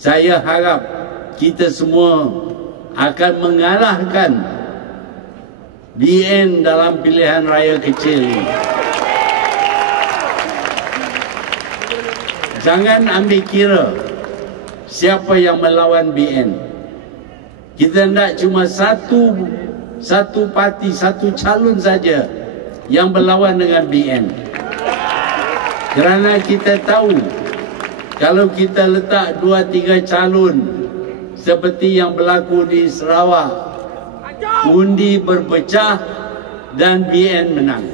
Saya harap kita semua akan mengalahkan BN dalam pilihan raya kecil ini. Jangan ambil kira siapa yang melawan BN. Kita tidak cuma satu parti, satu calon saja yang berlawan dengan BN. Kerana kita tahu kalau kita letak 2-3 calon seperti yang berlaku di Sarawak, undi berpecah dan BN menang.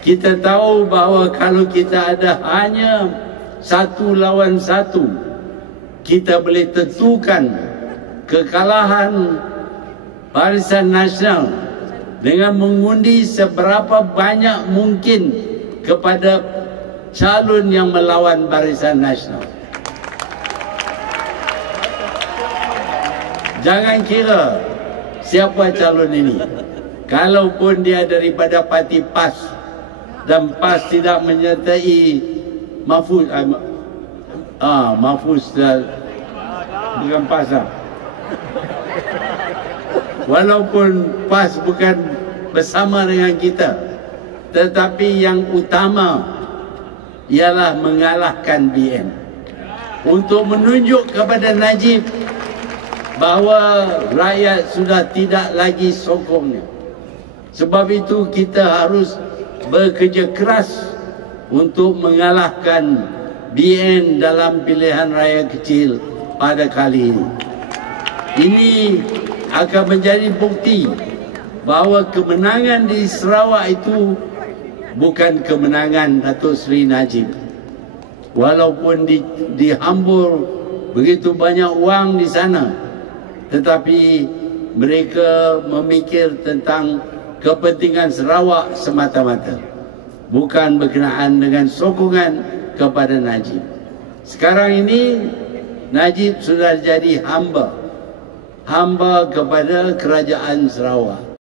Kita tahu bahawa kalau kita ada hanya 1 lawan 1, kita boleh tentukan kekalahan Barisan Nasional dengan mengundi seberapa banyak mungkin kepada calon yang melawan Barisan Nasional. Jangan kira siapa calon ini. Kalaupun dia daripada parti PAS dan PAS tidak menyertai Mahfuz, Mahfuz bukan PAS lah. Walaupun PAS bukan bersama dengan kita, tetapi yang utama ialah mengalahkan BN untuk menunjuk kepada Najib bahawa rakyat sudah tidak lagi sokongnya. Sebab itu kita harus bekerja keras untuk mengalahkan BN dalam pilihan raya kecil pada kali ini. Ini akan menjadi bukti bahawa kemenangan di Sarawak itu bukan kemenangan Datuk Seri Najib. Walaupun dihambur begitu banyak wang di sana, tetapi mereka memikir tentang kepentingan Sarawak semata-mata, bukan berkenaan dengan sokongan kepada Najib. Sekarang ini Najib sudah jadi hamba kepada kerajaan Sarawak.